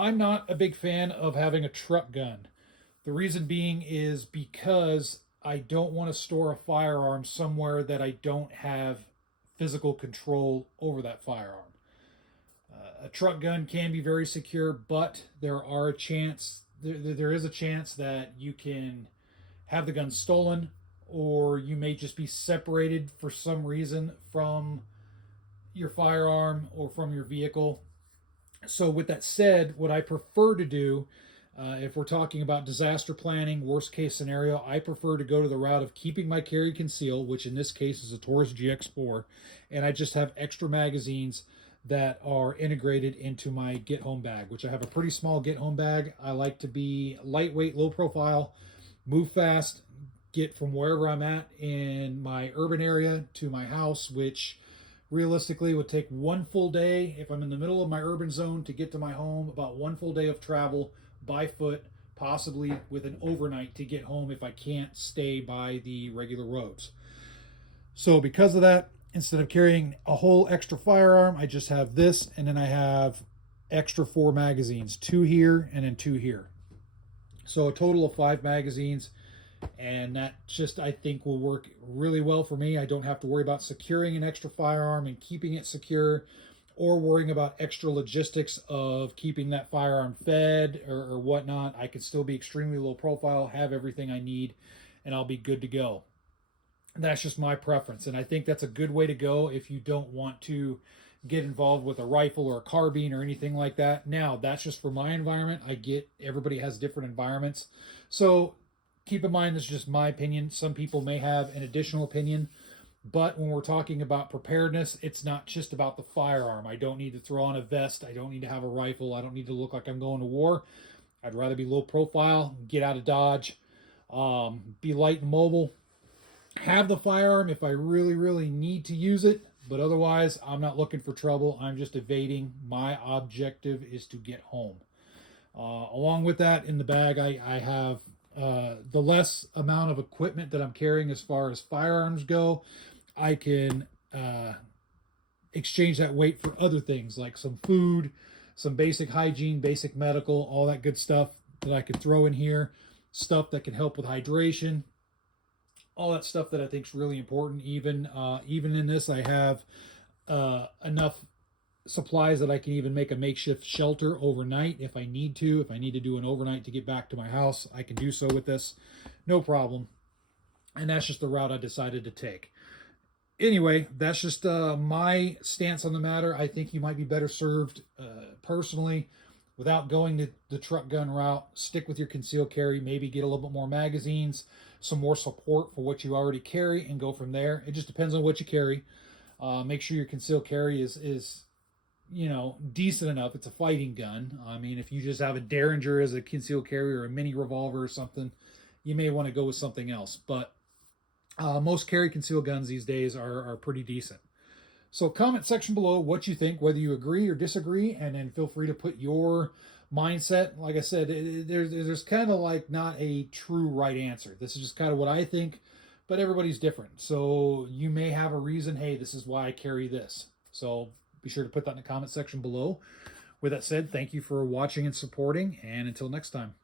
I'm not a big fan of having a truck gun. The reason being is because I don't want to store a firearm somewhere that I don't have physical control over that firearm. A truck gun can be very secure, but there is a chance that you can have the gun stolen, or you may just be separated for some reason from your firearm or from your vehicle. So, with that said, what I prefer to do, if we're talking about disaster planning, worst case scenario, I prefer to go to the route of keeping my carry concealed, which in this case is a Taurus GX4, and I just have extra magazines that are integrated into my get home bag, which I have a pretty small get home bag. I like to be lightweight, low profile, move fast, get from wherever I'm at in my urban area to my house, which realistically would take one full day if I'm in the middle of my urban zone to get to my home, about one full day of travel by foot, possibly with an overnight to get home if I can't stay by the regular roads. So because of that, instead of carrying a whole extra firearm, I just have this, and then I have extra 4 magazines, 2 here and then 2 here. So a total of 5 magazines, and that just, I think, will work really well for me. I don't have to worry about securing an extra firearm and keeping it secure, or worrying about extra logistics of keeping that firearm fed or whatnot. I can still be extremely low profile, have everything I need, and I'll be good to go. That's just my preference, and I think that's a good way to go if you don't want to get involved with a rifle or a carbine or anything like that. Now, that's just for my environment. I get everybody has different environments, so keep in mind this is just my opinion. Some people may have an additional opinion, but when we're talking about preparedness, it's not just about the firearm. I don't need to throw on a vest. I don't need to have a rifle. I don't need to look like I'm going to war. I'd rather be low profile, get out of Dodge, be light and mobile, have the firearm if I really, really need to use it. But otherwise, I'm not looking for trouble. I'm just evading. My objective is to get home. Along with that, in the bag, I have the less amount of equipment that I'm carrying as far as firearms go. I can exchange that weight for other things like some food, some basic hygiene, basic medical, all that good stuff that I can throw in here. Stuff that can help with hydration, all that stuff that I think is really important. Even in this, I have enough supplies that I can even make a makeshift shelter overnight if I need to. If I need to do an overnight to get back to my house, I can do so with this, no problem. And that's just the route I decided to take. Anyway, that's just my stance on the matter. I think you might be better served personally without going to the truck gun route. Stick with your concealed carry, maybe get a little bit more magazines, some more support for what you already carry, and go from there. It just depends on what you carry. Make sure your concealed carry is decent enough. It's a fighting gun. I mean, if you just have a Derringer as a concealed carry or a mini revolver or something, you may want to go with something else. But most carry concealed guns these days are pretty decent. So comment section below what you think, whether you agree or disagree, and then feel free to put your mindset. Like I said, there's kind of like not a true right answer. This is just kind of what I think, but everybody's different. So you may have a reason, hey, this is why I carry this. So be sure to put that in the comment section below. With that said, thank you for watching and supporting, and until next time.